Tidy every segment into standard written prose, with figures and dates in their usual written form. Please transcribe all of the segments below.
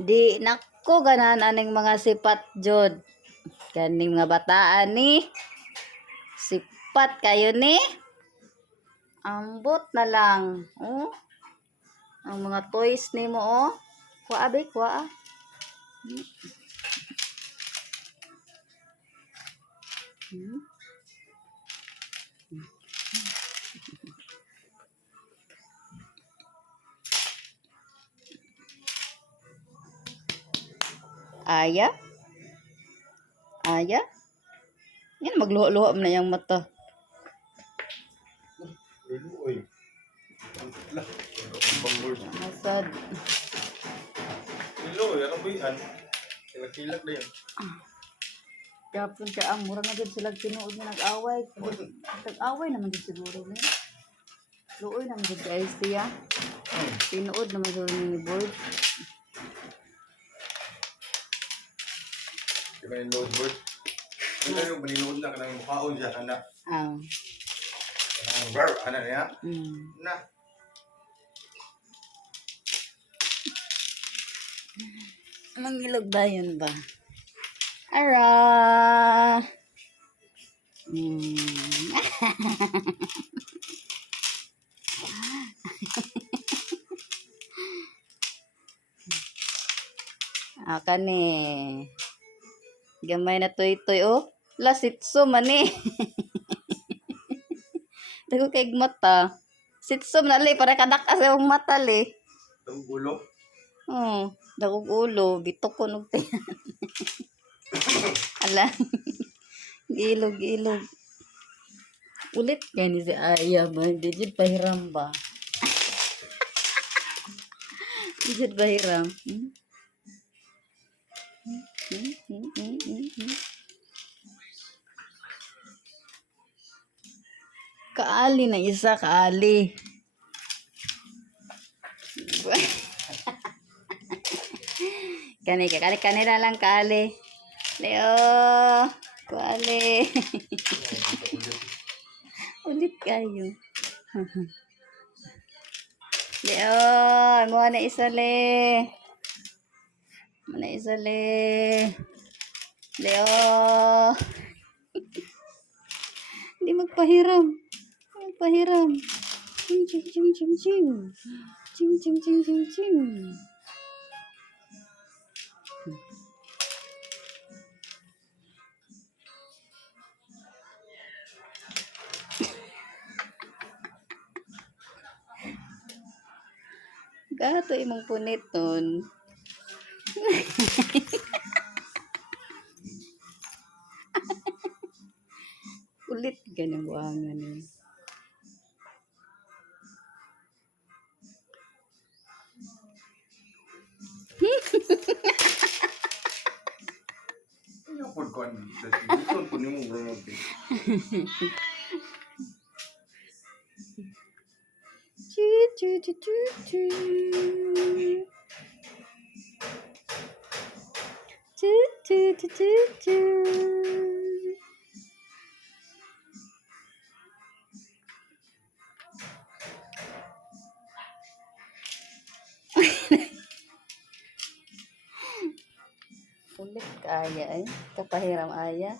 Di nako ganan aning mga sipat jud. Kaning mga bataan ni sipat kayo ni. Ambot na lang. Oh. Ang mga toys nimo oh. Kuha abi, kuha. Aya? Aya? Yan, magluho-luho na yung mata. Masad. Hello, ano ba yan? Kilak-kilak na yan. Kapon ka ang mura na din sila tinuod na nag-away. Nag-away naman din siguro niya. Luoy naman din guys siya. Tinuod naman siguro ni board. Di ba yung load board? Ano yung maniload na kanang mukhaon siya, handa. Kanang bar, ano niya? Na. Mangilog ba yun ba? Ara! Kani. Gamay na toy-toy oh. Lasitso man eh. Dago kay mata. Sitso na li para kadak sa yung mata li. Itong gulo. Dagog ulo, bitok ko nog tiyan. Ala. Gilog. Ulit kani si Aya ba? Digit pahiram ba? Digit pahiram. Kaali na isa, kaali. Kani na lang kaali. Leo, kaali. Ulit kayo. Leo, mo na isa le. Leo. Hindi magpahiram. Ching. Gato imong punit nun. Ulit ganang buangan eh. Ano yung pagkuhan? Ito po niyo mong remote. Ulit kaya eh. Kapahiram Aya.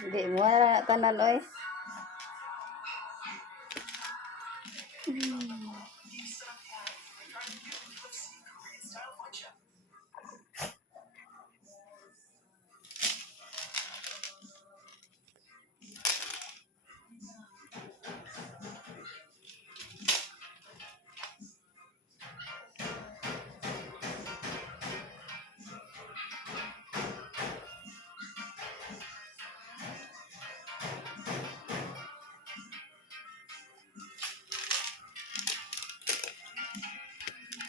Hindi mo na tanan oy.